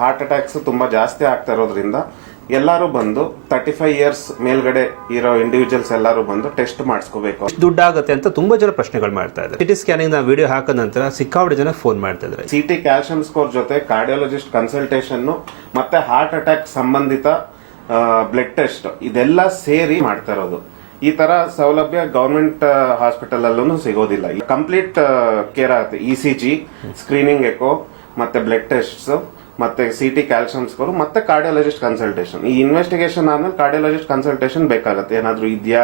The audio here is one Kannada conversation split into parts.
ಹಾರ್ಟ್ ಅಟ್ಯಾಕ್ಸ್ ತುಂಬಾ ಜಾಸ್ತಿ ಆಗ್ತಾ ಇರೋದ್ರಿಂದ ಎಲ್ಲರೂ ಬಂದು ತರ್ಟಿ ಫೈವ್ ಇಯರ್ಸ್ ಮೇಲ್ಗಡೆ ಇರೋ ಇಂಡಿವಿಜುವಲ್ಸ್ ಎಲ್ಲರೂ ಬಂದು ಟೆಸ್ಟ್ ಮಾಡಿಸ್ಕೋಬೇಕು. ಎಷ್ಟು ದುಡ್ಡಾಗುತ್ತೆ ಅಂತ ತುಂಬಾ ಜನ ಪ್ರಶ್ನೆಗಳು ಮಾಡ್ತಾ ಇದ್ದಾರೆ. ಸಿಟಿ ಸ್ಕ್ಯಾನಿಂಗ್ ನಾವು ವಿಡಿಯೋ ಹಾಕಿದ ನಂತರ ಸಿಕ್ಕಾಪಟ್ಟೆ ಜನ ಫೋನ್ ಮಾಡ್ತಾ ಇದ್ದಾರೆ. ಸಿಟಿ ಕ್ಯಾಲ್ಸಿಯಂ ಸ್ಕೋರ್ ಜೊತೆ ಕಾರ್ಡಿಯಾಲಜಿಸ್ಟ್ ಕನ್ಸಲ್ಟೇಷನ್ ಮತ್ತೆ ಹಾರ್ಟ್ ಅಟ್ಯಾಕ್ ಸಂಬಂಧಿತ ಬ್ಲಡ್ ಟೆಸ್ಟ್ ಇದೆಲ್ಲ ಸೇರಿ ಮಾಡ್ತಾ ಇರೋದು. ಈ ತರ ಸೌಲಭ್ಯ ಗವರ್ಮೆಂಟ್ ಹಾಸ್ಪಿಟಲ್ ಅಲ್ಲೂ ಸಿಗೋದಿಲ್ಲ. ಕಂಪ್ಲೀಟ್ ಕೇರ್ ಆಗುತ್ತೆ. E C G screening echo ಮತ್ತೆ ಬ್ಲಡ್ ಟೆಸ್ಟ್ಸ್ ಮತ್ತೆ ಸಿ ಟಿ ಕ್ಯಾಲ್ಸಿಯಂ ಸ್ಕೋರ್ ಮತ್ತೆ ಕಾರ್ಡಿಯಾಲಜಿಸ್ಟ್ ಕನ್ಸಲ್ಟೇಷನ್ ಈ ಇನ್ವೆಸ್ಟಿಗೇಷನ್ ಆದ್ಮೇಲೆ ಕಾರ್ಡಿಯಾಲಜಿಸ್ಟ್ ಕನ್ಸಲ್ಟೇಷನ್ ಬೇಕಾಗುತ್ತೆ. ಏನಾದ್ರೂ ಇದೆಯಾ?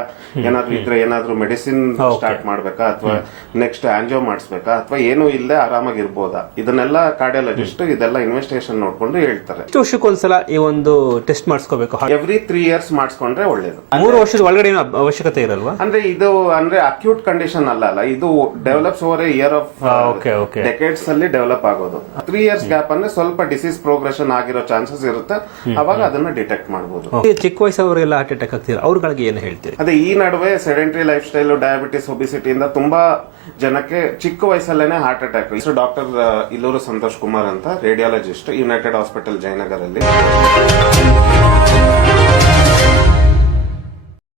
ಏನಾದ್ರೂ ಇದ್ರೆ ಏನಾದ್ರೂ ಮೆಡಿಸಿನ್ ಸ್ಟಾರ್ಟ್ ಮಾಡ್ಬೇಕಾ? ಅಥವಾ ನೆಕ್ಸ್ಟ್ ಆಂಜಿಯೋ ಮಾಡಿಸ್ಬೇಕಾ? ಅಥವಾ ಏನೂ ಇಲ್ಲದೆ ಆರಾಮಾಗಿರ್ಬೋದಾ ಇದನ್ನೆಲ್ಲ ಕಾರ್ಡಿಯಾಲಜಿಸ್ಟ್ ಇದೆಲ್ಲ ಇನ್ವೆಸ್ಟಿಗೇಷನ್ ನೋಡ್ಕೊಂಡು ಹೇಳ್ತಾರೆ. ಎಷ್ಟು ವರ್ಷಕ್ಕೊಂದ್ಸಲ ಈ ಒಂದು ಟೆಸ್ಟ್ ಮಾಡಿಸ್ಕೋಬೇಕು? ಎವ್ರಿ ತ್ರೀ ಇಯರ್ಸ್ ಮಾಡಿಸ್ಕೊಂಡ್ರೆ ಒಳ್ಳೇದು. ಮೂರು ವರ್ಷದ ಒಳಗಡೆ ಏನು ಅವಶ್ಯಕತೆ ಇರಲ್ವಾ? ಅಂದ್ರೆ ಇದು ಅಂದ್ರೆ ಅಕ್ಯೂಟ್ ಕಂಡೀಷನ್ ಅಲ್ಲ ಅಲ್ಲ. ಇದು develops over year of decades ಅಲ್ಲಿ ಡೆವಲಪ್ ಆಗೋದು. ತ್ರೀ ಇಯರ್ಸ್ ಗ್ಯಾಪ್ ಅಂದ್ರೆ ಸ್ವಲ್ಪ ಡಿಸೀಸ್ ಪ್ರೋಗ್ರೆಷನ್ ಆಗಿರೋ ಚಾನ್ಸಸ್ ಇರುತ್ತೆ. ಅವಾಗ ಅದನ್ನ ಡಿಟೆಕ್ಟ್ ಮಾಡಬಹುದು ಚಿಕ್ಕ ವಯಸ್ಸವರೆಲ್ಲ ಹಾರ್ಟ್ ಅಟ್ಯಾಕ್ ಆಗ್ತಿಲ್ಲ ಅವ್ರಗಳಿಗೆ ಏನು ಹೇಳ್ತೀರಿ? ಅದೇ ಈ ನಡುವೆ sedentary lifestyle diabetes obesity ಇಂದ ತುಂಬಾ ಜನಕ್ಕೆ ಚಿಕ್ಕ ವಯಸ್ಸಲ್ಲೇನೆ heart attack is doctor ಇಲ್ಲೂರು Santosh Kumar ಅಂತ ರೇಡಿಯಾಲಜಿಸ್ಟ್ ಯುನೈಟೆಡ್ ಹಾಸ್ಪಿಟಲ್ ಜಯನಗರಲ್ಲಿ.